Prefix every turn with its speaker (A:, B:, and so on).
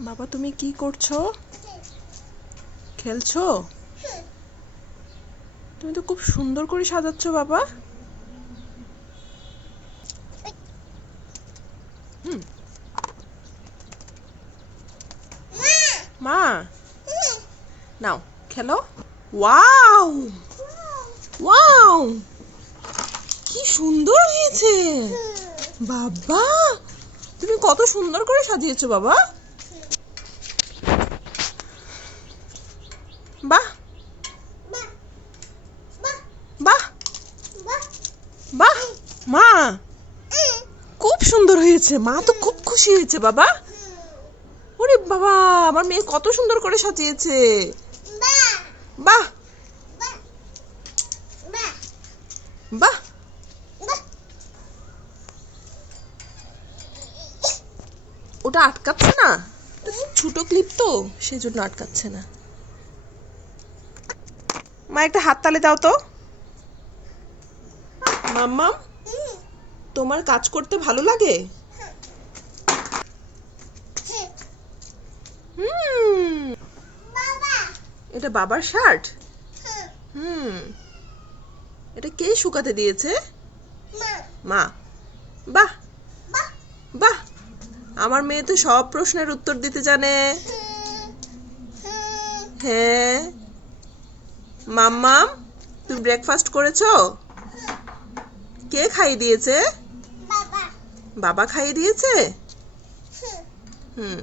A: বাবা, তুমি কি করছ? খেলছো? তুমি তো খুব সুন্দর করে সাজাচ্ছ বাবা। মা। নাও, খেলো। ওয়াও! ওয়াও! কি সুন্দর হয়েছে। বাবা, তুমি কত সুন্দর করে সাজিয়েছো বাবা। বাহ। বাহ। বাহ। মা, খুব সুন্দর হয়েছে। মা তো খুব খুশি হয়েছে, বাবা। ওরে বাবা, আমার মেয়ে কত সুন্দর করে সাজিয়েছে। বাহ। বাহ। ওটা আটকাচ্ছে না? ছোট ক্লিপ তো, সেজন্য আটকাচ্ছে না। মা, একটা হাত তালে দাও তো। মাম্মাম তোমার কাজ করতে ভালো লাগে? এটা বাবার শার্ট? হুম। এটা কে শুকাতে দিয়েছে? মা। বাহ। বাহ। আমার মেয়ে তো সব প্রশ্নের উত্তর দিতে জানে। হ্যাঁ। মাম্মাম তুমি ব্রেকফাস্ট করেছ? কে খাইয়ে দিয়েছে? বাবা। খাইয়ে দিয়েছে? হুম।